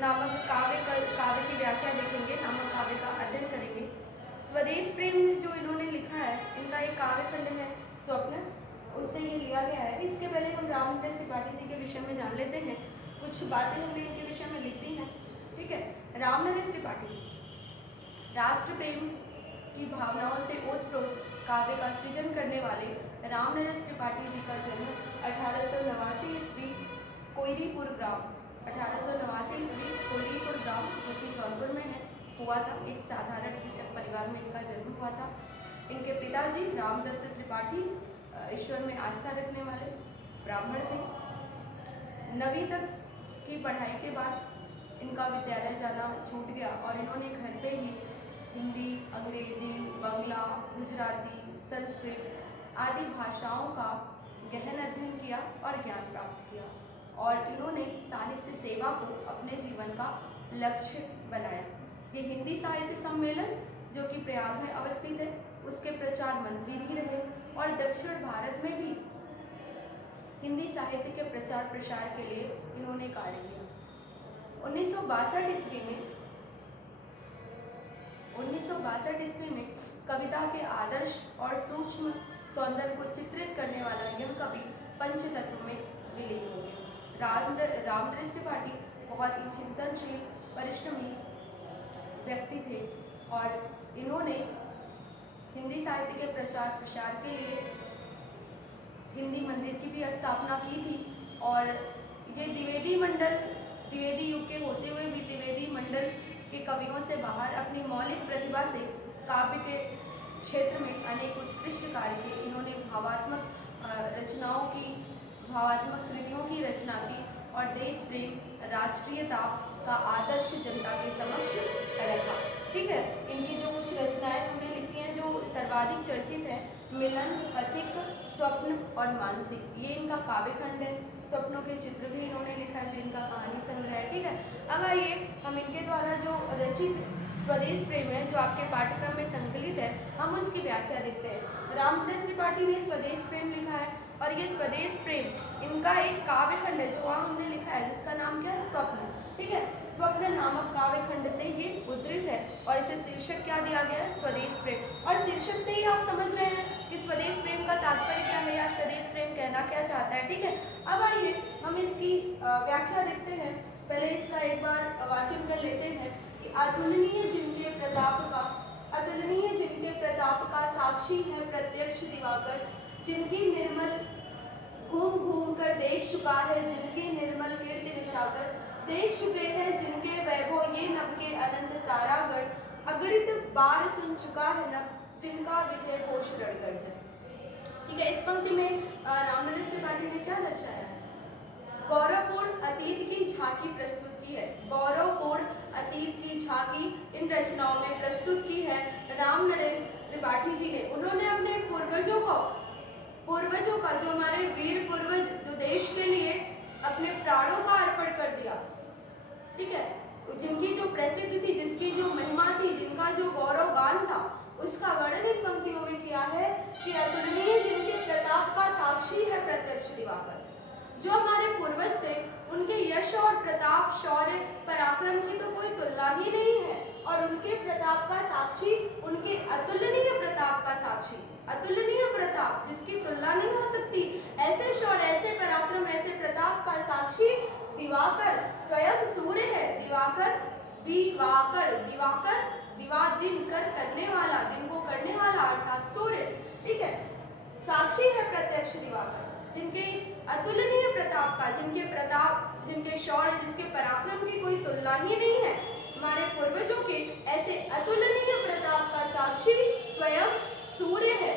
नामक काव्य की व्याख्या देखेंगे, नामक काव्य का अध्ययन करेंगे। स्वदेश प्रेम जो इन्होंने लिखा है, इनका एक काव्य खंड है स्वप्न, उससे ये लिया गया है। इसके पहले हम रामनरेश त्रिपाठी जी के विषय में जान लेते हैं, कुछ बातें हमने इनके विषय में लिख दी हैं। ठीक है, रामनरेश त्रिपाठी राष्ट्र प्रेम की भावनाओं से ओतप्रोत काव्य का सृजन करने वाले रामनरेश त्रिपाठी जी का जन्म 1889 ईस्वी कोयरीपुर ग्राम 1889 ईस्वी कोयरीपुर ग्राम जो कि जौनपुर में है हुआ था। एक साधारण कृषक परिवार में इनका जन्म हुआ था। इनके पिताजी रामदत्त त्रिपाठी ईश्वर में आस्था रखने वाले ब्राह्मण थे। 9वीं तक की पढ़ाई के बाद इनका विद्यालय जाना छूट गया और इन्होंने घर पे ही हिंदी, अंग्रेजी, बांग्ला, गुजराती, संस्कृत आदि भाषाओं का गहन अध्ययन किया और ज्ञान प्राप्त किया और इन्होंने साहित्य सेवा को अपने जीवन का लक्ष्य बनाया। ये हिंदी साहित्य सम्मेलन जो कि प्रयाग में अवस्थित है उसके प्रचार मंत्री भी रहे और दक्षिण भारत में भी हिंदी साहित्य के प्रचार प्रसार के लिए इन्होंने कार्य किया। 1962 ईस्वी में कविता के आदर्श और सूक्ष्म सौंदर्य को चित्रित करने वाला यह कवि पंचतत्व में विलीन हो गया। रामनरेश त्रिपाठी बहुत ही चिंतनशील, परिश्रमी व्यक्ति थे और इन्होंने हिंदी साहित्य के प्रचार प्रसार के लिए हिंदी मंदिर की भी स्थापना की थी और ये द्विवेदी युग के होते हुए भी द्विवेदी मंडल के कवियों से बाहर अपनी मौलिक प्रतिभा से काव्य के क्षेत्र में अनेक उत्कृष्ट कार्य किए। इन्होंने भावात्मक कृतियों की रचना की और देश प्रेम, राष्ट्रीयता का आदर्श जनता के समक्ष रखा। ठीक है, इनकी जो कुछ रचनाएं हमने लिखी हैं जो सर्वाधिक चर्चित है, मिलन, पथिक, स्वप्न और मानसिक, ये इनका काव्य खंड है। स्वप्नों के चित्र भी इन्होंने लिखा है जो इनका कहानी संग्रह है। ठीक है, अब आइए हम इनके द्वारा जो रचित स्वदेश प्रेम है जो आपके पाठ्यक्रम में संकलित है, हम उसकी व्याख्या देखते हैं। रामनरेश त्रिपाठी ने स्वदेश प्रेम लिखा है और ये स्वदेश प्रेम इनका एक काव्य खंड है जो वहाँ हमने लिखा है जिसका नाम क्या है, स्वप्न। ठीक है, स्वप्न नामक काव्य खंड से ये उद्धृत है और इसे शीर्षक क्या दिया गया है, स्वदेश प्रेम। और शीर्षक से ही आप समझ रहे हैं कि स्वदेश प्रेम का तात्पर्य क्या है या स्वदेश प्रेम कहना क्या चाहता है। ठीक है, अब आइए हम इसकी व्याख्या देखते हैं। पहले इसका एक बार वाचन कर लेते हैं कि अतुलनीय जिनके प्रताप का साक्षी है प्रत्यक्ष दिवाकर, जिनकी निर्मल घूम घूम कर देख चुका है, जिनकी निर्मल कीर्ति निशाकर देख चुके हैं, जिनके वैभव ये नभ के अनंत तारागढ़, अगणित बार सुन चुका है नभ, जिनका विजय होश रणगर्जन। ठीक है, इस पंक्ति में रामनरेश त्रिपाठी ने क्या दर्शाया है, गौरवपूर्ण अतीत की झांकी प्रस्तुत की है। गौरवपूर्ण अतीत की झांकी इन रचनाओं में प्रस्तुत की है रामनरेश त्रिपाठी जी ने। उन्होंने अपने पूर्वजों का जो हमारे वीर पूर्वज जो देश के लिए अपने प्राणों का अर्पण कर दिया, ठीक है, जिनकी जो प्रसिद्धि थी, जिसकी जो महिमा थी, जिनका जो गौरव गान था, उसका वर्णन इन पंक्तियों में किया है कि अतुलनीय जिनके प्रताप का साक्षी है प्रत्यक्ष दिवाकर। जो हमारे पूर्वज थे उनके यश और प्रताप, शौर्य, पराक्रम की तो कोई तुलना ही नहीं है और उनके प्रताप का साक्षी, उनके अतुलनीय प्रताप का साक्षी, अतुलनीय प्रताप जिसकी तुलना नहीं हो सकती, ऐसे शौर्य, ऐसे पराक्रम, ऐसे प्रताप का साक्षी दिवाकर स्वयं सूर्य है। दिवाकर दिवा दिन कर करने वाला, दिन को करने वाला अर्थात सूर्य। ठीक है, साक्षी है प्रत्यक्ष दिवाकर, जिनके इस अतुलनीय प्रताप का, जिनके शौर्य, जिसके पराक्रम की कोई तुलना ही नहीं है, हमारे पूर्वजों के ऐसे अतुलनीय प्रताप का साक्षी स्वयं सूर्य है।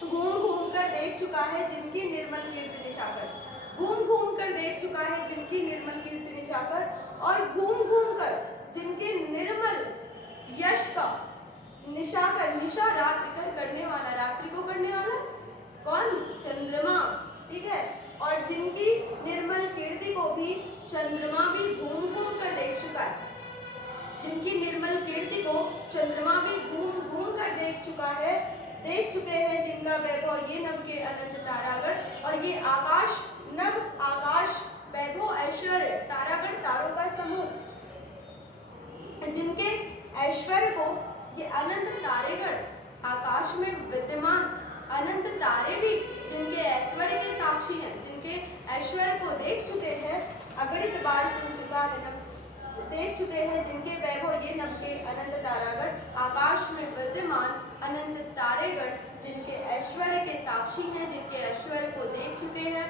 घूम घूम कर देख चुका है जिनकी निर्मल कीर्ति निशाकर, घूम घूम कर देख चुका है जिनकी निर्मल कीर्ति निशाकर, और घूम घूम कर जिनके निर्मल यश का निशाकर, निशा रात्रि कर करने वाला, रात्रि को करने वाला कौन, चंद्रमा। ठीक है, और जिनकी निर्मल कीर्ति को भी चंद्रमा भी घूम घूम कर देख चुका है, जिनकी निर्मल कीर्ति को चंद्रमा भी घूम घूम कर देख चुके हैं, जिनका वैभव ये नभ के अनंत तारागढ़, और ये आकाश, नभ, आकाश, वैभव, ऐश्वर्य, तारागढ़, तारों का समूह, ऐश्वर्य को देख चुके हैं, अगणित बार सुन चुका है नभ देख चुके हैं, जिनके वैभव ये नभ के अनंत तारागण, आकाश में विद्यमान अनंत तारेगण, जिनके ऐश्वर्य के साक्षी हैं, जिनके ऐश्वर्य को देख चुके हैं।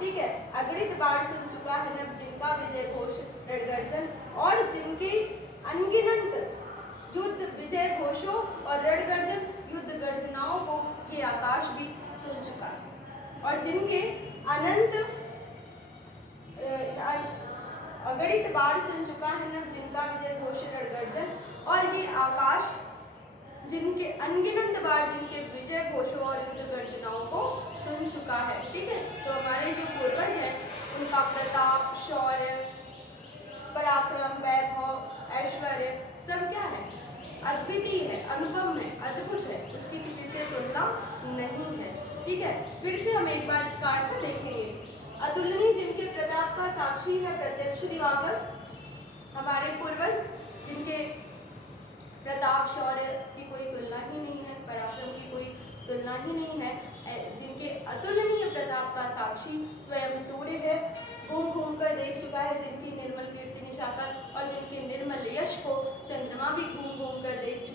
ठीक है, अगणित बार सुन चुका है नभ जिनका विजय घोष रणगर्जन, और जिनके अनगिनत युद्ध विजय घोषों और रणगर्जन युद्ध गर्जनाओं को ये आकाश भी सुन चुका है, और जिनके अनंत अगणित बार सुन चुका है नभ जिनका विजय घोष रणगर्जन, और ये आकाश जिनके अनगिनत बार जिनके विजय घोषों और युद्ध गर्जनाओं को सुन चुका है। ठीक है, तो हमारे जो पूर्वज हैं उनका प्रताप, शौर्य, पराक्रम, वैभव, ऐश्वर्य सब क्या है? अद्वितीय है, अनुपम है, अद्भुत है, उसकी किसी से तुलना नहीं है। ठीक है, फिर से हम एक बार इसका अर्थ देखेंगे। अतुलनीय जिनके प्रताप का साक्षी है प्रत्यक्ष दिवाकर, हमारे पूर्वज जिनके प्रताप शौर्य की कोई तुलना ही नहीं है, पराक्रम की कोई तुलना ही नहीं है, जिनके अतुलनीय प्रताप का साक्षी स्वयं सूर्य है, घूम घूम कर देख चुका है जिनकी निर्मल कीर्ति निशाकर, और जिनके निर्मल यश को चंद्रमा भी घूम घूम कर देख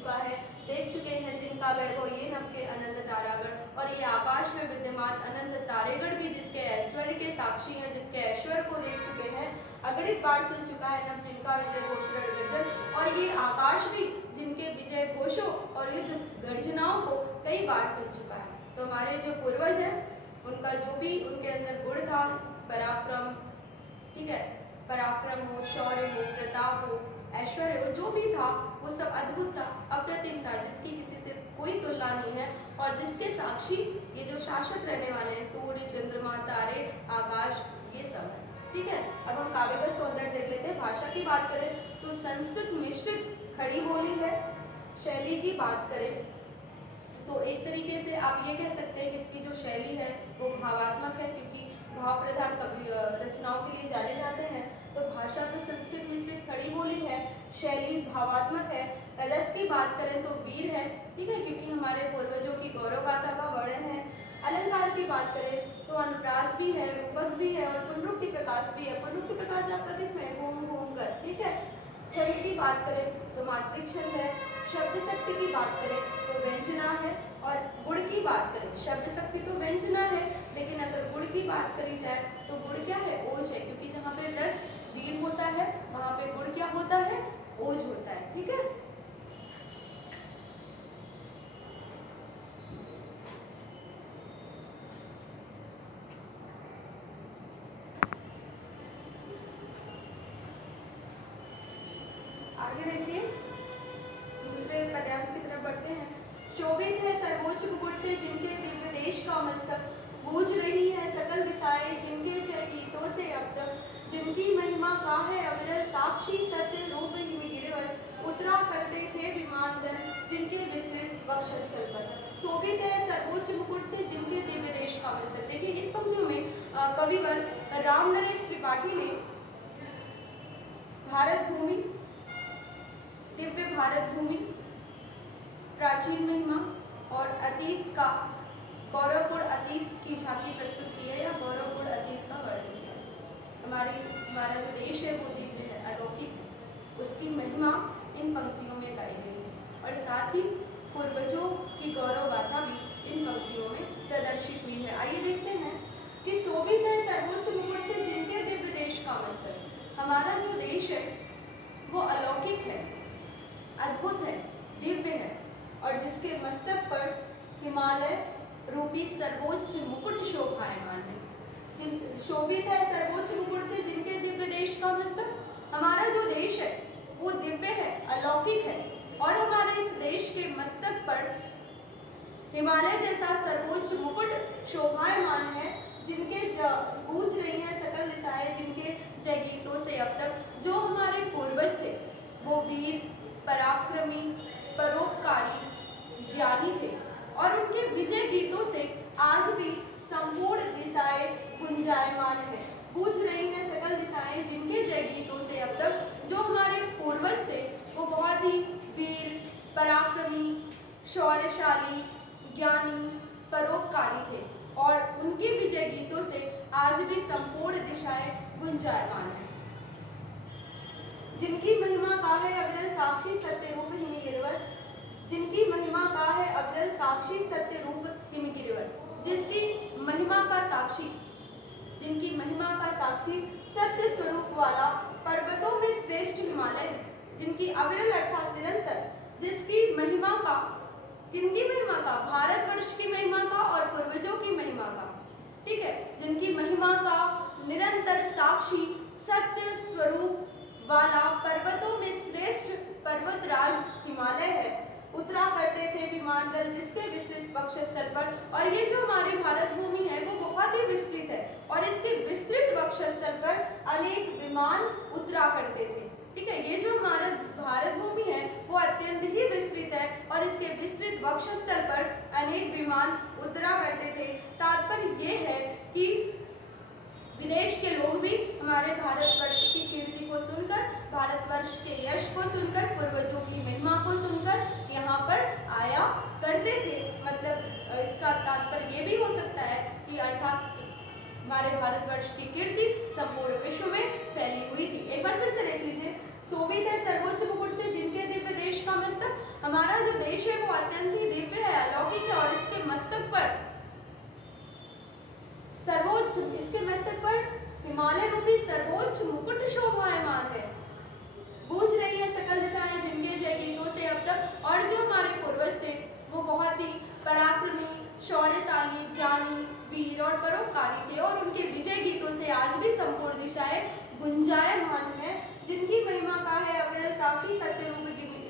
चुके हैं, जिनका वैभव ये नभ के अनंत तारागण, और ये आकाश में विद्यमान अनंत तारेगण भी जिसके ऐश्वर्य के साक्षी हैं, जिसके ऐश्वर्य को देख चुके हैं। अगणित बार सुन चुका है नभ जिनका विजय घोष रणगर्जन, और ये आकाश भी जिनके विजय घोषों और युद्ध गर्जनाओं को कई बार सुन चुका है। तो हमारे जो पूर्वज हैं उनका जो भी उनके अंदर गुण था, पराक्रम, ठीक है, पराक्रम हो, शौर्य हो, प्रताप हो, ऐश्वर्य हो, जो भी था वो सब अद्भुत था, अप्रतिम था, जिसकी किसी से कोई तुलना नहीं है, और जिसके साक्षी ये जो शाश्वत रहने वाले हैं, सूर्य, चंद्रमा, तारे, आकाश, ये सब है। ठीक है, अब हम काव्यगत सौंदर्य देख लेते हैं। भाषा की बात करें तो संस्कृत मिश्रित खड़ी बोली है। शैली की बात करें तो एक तरीके से आप ये कह सकते हैं कि इसकी जो शैली है वो भावात्मक है, क्योंकि भाव प्रधान कवि रचनाओं के लिए जाने जाते हैं। तो भाषा तो संस्कृत मिश्रित खड़ी बोली है, शैली भावात्मक है। रस की बात करें तो वीर है, ठीक है, क्योंकि हमारे पूर्वजों की गौरव गाथा का वर्णन है। अलंकार की बात करें तो अनुप्रास भी है, रूपक भी है, और पुनरुक्ति प्रकाश भी है। पुनरुक्ति प्रकाश आपका किसमें? घूम घूम कर। ठीक है, छल की बात करें तो मातृक्षर है। शब्द शक्ति की बात करें तो व्यंजना है, और गुण की बात करें, शब्द शक्ति तो व्यंजना है, लेकिन अगर गुण की बात करी जाए तो गुण क्या है? ओज है, क्योंकि जहाँ पे रस वीर होता है वहाँ पे गुण क्या होता है? ओज होता है। ठीक है, आगे देखिए, दूसरे पद्यांश की तरफ बढ़ते हैं। शोभित है सर्वोच्च मुकुट से जिनके दिव्य देश का मस्तक, गूंज रही है सकल दिशाएं जिनके जय गीतों से अब तक, जिनकी महिमा का है अविरल साक्षी सत्य रूप गिरिवर, उतरा करते थे विमान दल जिनके विस्तृत वक्षस्थल पर। शोभित है सर्वोच्च मुकुट से जिनके दिव्य देश का मस्तक। देखिए, इस पंक्तियों में कविवर राम नरेश त्रिपाठी ने भारत भूमि, दिव्य भारत भूमि, प्राचीन महिमा और अतीत का गौरवपूर्ण अतीत की झांकी प्रस्तुत की है, या गौरवपूर्ण अतीत का वर्णन किया है। हमारा जो देश है वो दिव्य है, अलौकिक है, उसकी महिमा इन पंक्तियों में गाई गई है, और साथ ही पूर्वजों की गौरव गाथा भी इन पंक्तियों में प्रदर्शित हुई है। आइए देखते हैं कि शोभित है सर्वोच्च मुकुट से जिनके दिव्य देश का मस्तक। हमारा जो देश है वो अलौकिक है, अद्भुत है, दिव्य है, और जिसके मस्तक पर हिमालय रूपी सर्वोच्च मुकुट शोभायमान है। शोभित है सर्वोच्च मुकुट से जिनके दिव्य देश का मस्तक। हमारा जो देश है वो दिव्य है, अलौकिक है, और हमारे इस देश के मस्तक पर हिमालय जैसा सर्वोच्च मुकुट शोभायमान है, जिनके गूंज रही हैं सकल दिशाएं जिनके जय गीतों से अब तक। जो हमारे पूर्वज थे वो वीर, पराक्रमी, परोपकारी, ज्ञानी थे, और उनके विजय गीतों से आज भी संपूर्ण दिशाएं गुंजायमान है, गूंज रही हैं सकल दिशाएं जिनके जय गीतों से अब तक। जो हमारे पूर्वज थे वो बहुत ही वीर, पराक्रमी, शौर्यशाली, ज्ञानी, परोपकारी थे, और उनके विजय गीतों से आज भी संपूर्ण दिशाएं गुंजायमान है। जिनकी महिमा का है अविरल साक्षी सत्य रूप हिम गिरवर, जिनकी महिमा का है अविरल साक्षी सत्य रूप हिम गिरवर, जिसकी महिमा का साक्षी, जिनकी महिमा का साक्षी सत्य स्वरूप वाला पर्वतों में श्रेष्ठ हिमालय, जिनकी अविरल अर्थात निरंतर, जिसकी महिमा का, किनकी महिमा का, भारतवर्ष की महिमा का और पूर्वजों की महिमा का, ठीक है, जिनकी महिमा का निरंतर साक्षी सत्य स्वरूप वाला पर्वतों में श्रेष्ठ पर्वतराज हिमालय है, उतरा करते थे विमान दल जिसके विस्तृत वक्षस्थल पर। और ये जो हमारी भारत भूमि है वो बहुत ही विस्तृत है और इसके विस्तृत वक्षस्थल पर अनेक विमान उतरा करते थे, ठीक है। ये जो हमारा भारत भूमि है वो अत्यंत ही विस्तृत है और इसके विस्तृत वक्षस्थल पर अनेक विमान उतरा करते थे। तात्पर्य ये है कि विदेश के लोग भी हमारे भारतवर्ष की कीर्ति को सुनकर, भारतवर्ष के यश को सुनकर, पूर्वजों की महिमा को सुनकर यहाँ पर आया करते थे। मतलब इसका तात्पर्य ये भी हो सकता है कि अर्थात हमारे भारतवर्ष की कीर्ति संपूर्ण विश्व में फैली हुई थी। एक बार फिर से देख लीजिए, शोभित है सर्वोच्च मुकुट से जिनके दिव्य देश का मस्तक। हमारा जो देश है वो अत्यंत ही दिव्य है, अलौकिक है और इसके मस्तक पर सर्वोच्च, इसके मस्तक पर हिमालय रूपी सर्वोच्च मुकुट शोभायमान है। गूंज रही है सकल दिशाएं जिनके जय गीतों से अब तक। और जो हमारे पूर्वज थे वो बहुत ही पराक्रमी, शौर्यशाली, ज्ञानी, वीर और परोपकारी थे और उनके विजय गीतों से आज भी संपूर्ण दिशाएं गुंजायमान है। जिनकी महिमा का है अविरल साक्षी सत्य रूप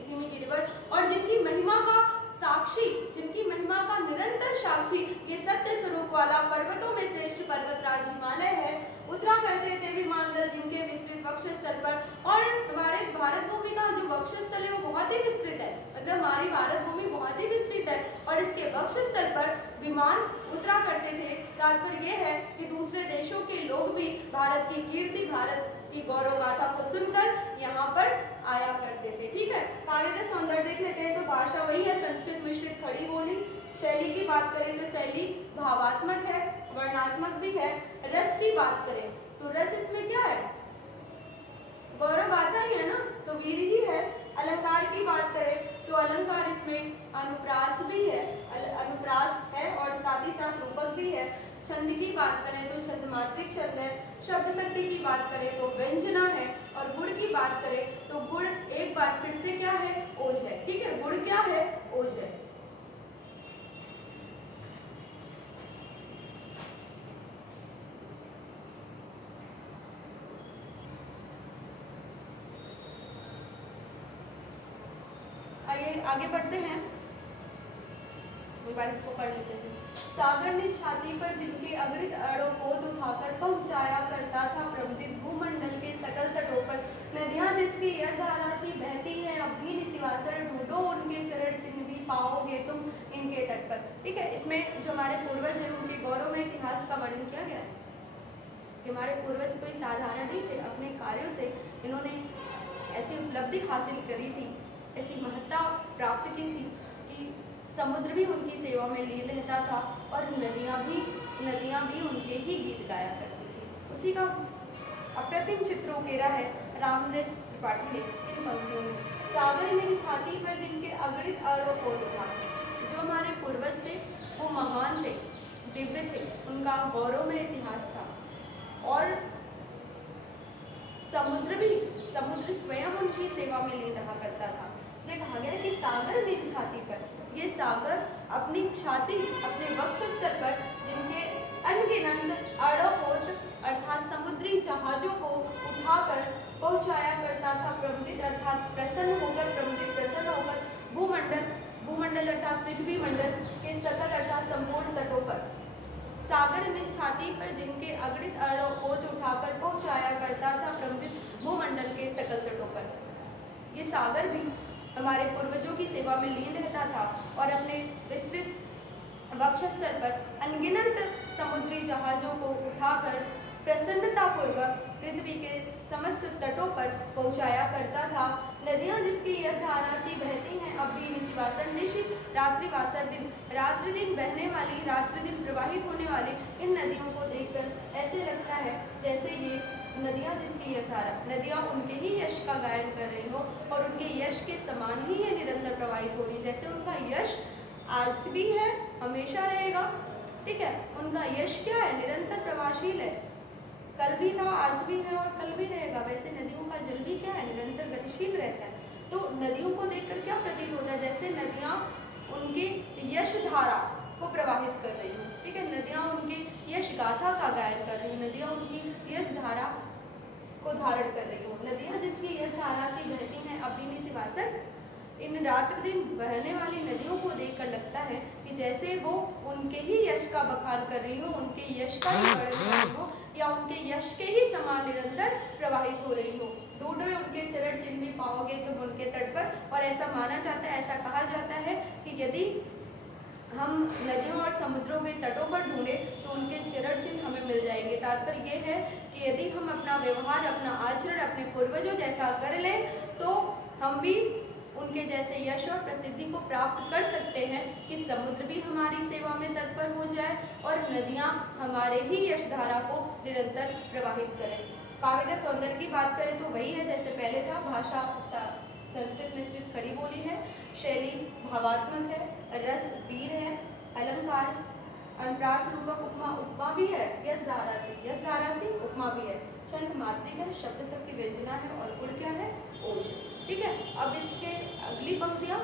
हिम गिरवर, और जिनकी महिमा का साक्षी, जिनकी महिमा का निरंतर साक्षी ये सत्य स्वरूप वाला पर्वतों में श्रेष्ठ पर्वतराज हिमालय है, उतरा करते थे विमान दल जिनके विस्तृत वक्षस्थल पर। और हमारे भारत भूमि का जो वक्षस्थल है वो बहुत ही विस्तृत है, मतलब हमारी भारत भूमि बहुत ही विस्तृत है और इसके वक्षस्थल पर विमान उतरा करते थे। तात्पर्य यह है कि दूसरे देशों के लोग भी भारत की कीर्ति, भारत की गौरव गाथा को सुनकर यहाँ पर आया करते थे, ठीक है। काव्य का सौंदर्य देख लेते हैं तो भाषा वही है, संस्कृत मिश्रित खड़ी बोली। शैली की बात करें तो शैली भावात्मक है, वर्णात्मक भी है। रस की बात करें तो रस इसमें क्या है, गौरव गाथा ही है ना, तो वीर ही है। अलंकार की बात करें तो अलंकार इसमें अनुप्रास भी है, अनुप्रास है और साथ ही साथ रूपक भी है। छंद की बात करें तो छंदमात्रिक छंद है। शब्द शक्ति की बात करें तो व्यंजना है और गुण की बात करें तो गुण एक बार फिर से क्या है, ओज है, ठीक है। गुण क्या है, ओज है। आइए आगे बढ़ते हैं, इसको पढ़ लेते हैं। सागर ने छाती पर जिनके अगणित अड़ों को उठाकर पहुंचाया करता था प्रमुदित भूमंडल के सकल तटों पर। नदियां जिसकी यश धारा सी बहती हैं अब भी निशिवासर ढूंढो उनके चरण चिन्ह भी पाओगे तुम इनके तट पर, ठीक है। इसमें जो हमारे पूर्वज हैं उनके गौरव में इतिहास का वर्णन किया गया है कि हमारे पूर्वज कोई साधारण नहीं थे, अपने कार्यों से इन्होंने ऐसी उपलब्धि हासिल करी थी, ऐसी महत्ता प्राप्त की थी कि समुद्र भी उनकी सेवा में लीन रहता था और नदियां भी उनके ही गीत गाया करती थी। उसी का अप्रतिम चित्र उकेरा है रामनरेश त्रिपाठी ने इन पंक्तियों में। सागर मेरी छाती पर जिनके अगणित अड़ों को उठा। जो हमारे पूर्वज थे वो महान थे, दिव्य थे, उनका गौरवमय इतिहास था और समुद्र स्वयं उनकी सेवा में लीन रहा करता था। ये कहा गया कि सागर निज छाती पर, ये सागर अपनी छाती, अपने वक्षस्थल पर जिनके अनगिनत अड़ोपोत अर्थात समुद्री जहाजों को उठाकर पहुंचाया करता था प्रमुदित अर्थात प्रसन्न होकर भूमंडल अर्थात पृथ्वी मंडल के सकल अर्थात संपूर्ण तटों पर। सागर निज छाती पर जिनके अगणित अड़ोपोत उठाकर पहुंचाया करता था प्रमुदित भूमंडल के सकल तटों पर। ये सागर भी हमारे पूर्वजों की सेवा में लीन रहता था और अपने विस्तृत वक्षस्थल पर अनगिनत समुद्री जहाजों को उठाकर प्रसन्नतापूर्वक पृथ्वी के समस्त तटों पर पहुंचाया करता था नदियाँ जिसकी यश धारा सी बहती हैं अब भी निशिवासर निशित रात्रि वासर दिन, रात्रि दिन बहने वाली, रात्रि दिन प्रवाहित होने वाली इन नदियों को देखकर ऐसे लगता है जैसे ये नदियाँ जिसकी यश धारा, नदियाँ उनके ही यश का गायन कर रही हो और उनके यश के समान ही ये निरंतर प्रवाहित हो रही है। जैसे उनका यश आज भी है, हमेशा रहेगा, ठीक है, उनका यश क्या है, निरंतर प्रवाहशील है, कल भी था, आज भी है और कल भी रहेगा। वैसे नदियों का जल भी क्या है, निरंतर गतिशील रहता है। तो नदियों को देखकर क्या प्रतीत होता है, जैसे नदियाँ उनकी यश धारा को प्रवाहित कर रही हो, ठीक है, नदियाँ उनकी यश गाथा का गायन कर रही हो, नदियाँ उनकी यश धारा को धारण कर रही हो। नदियाँ जिसकी यश धारा से बहती हैं अब भी निशिवासर, इन रात्रि दिन बहने वाली नदियों को देखकर लगता है कि जैसे वो उनके ही यश का बखान कर रही हो, उनके यश का ही वर्णन कर रही हो या उनके यश के ही समान निरंतर प्रवाहित हो रही हो। ढूंढो उनके चरण चिन्ह भी पाओगे तुम उनके तट पर, और ऐसा माना जाता है, ऐसा कहा जाता है कि यदि हम नदियों और समुद्रों के तटों पर ढूंढे तो उनके चरण चिन्ह हमें मिल जाएंगे। तात्पर्य ये है कि यदि हम अपना व्यवहार, अपना आचरण अपने पूर्वजों जैसा कर लें तो हम भी उनके जैसे यश और प्रसिद्धि को प्राप्त कर सकते हैं कि समुद्र भी हमारी सेवा में तत्पर हो जाए और नदियाँ हमारे ही यश धारा को निरंतर प्रवाहित करें। काव्य के सौंदर्य की बात करें तो वही है जैसे पहले था, भाषा संस्कृत मिश्रित खड़ी बोली है, शैली भावात्मक है, रस वीर है, अलंकार अनुप्रास रूपक उपमा, उपमा भी है, यश धारा सी उपमा भी है, छंद मात्रिक है, शब्द शक्ति व्यंजना है और गुण क्या है, ओज। ठीक है, अब इसके अगली पंक्तियां